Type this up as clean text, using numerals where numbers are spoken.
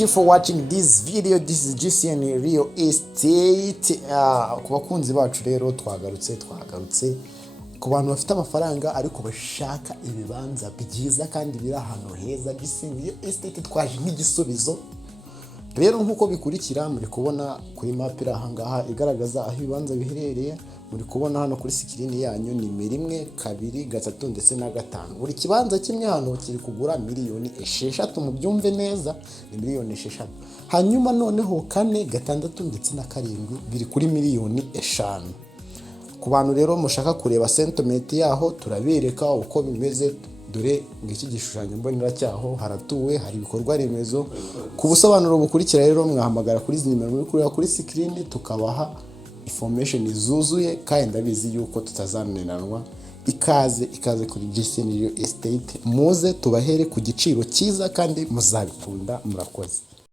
Thank you for watching this video. This is JCN Real Estate. Ku bakunzi bacu rero twagarutse ku bantu bafite amafaranga ariko bashaka ibibanza byiza kandi biri ahantu heza. JCN Real Estate twaje nk'igisubizo. Rero nkuko bikurikira muri kubona kuri map iri ahangaha igaragaza aho ibibanza biherereye. Muri kubona hano kuri screen yanyu ni 1 2 3 ndetse na 5. Buri kibanza kimwe hano kiri kugura miliyoni 6 mu byumve neza, ni miliyoni 6. Hanyuma noneho 4 6 ndetse na 7 biri kuri miliyoni 5. Ku bantu rero mushaka kureba sentiment yaho turabereka uko bimeze. Dore ngiki gishushanyo mbonera cyaho haratuwe, hari ibikorwa remezo. Ku busobanuro bukurikira rero mwahamagara kuri nimero muri kuri screen tukabaha information zuzuye kandi ndabizi yuko tutazanenanwa. Ikaze kuri JCN Real Estate, muze tubahere ku giciro cyiza kandi muzabikunda. Murakoze.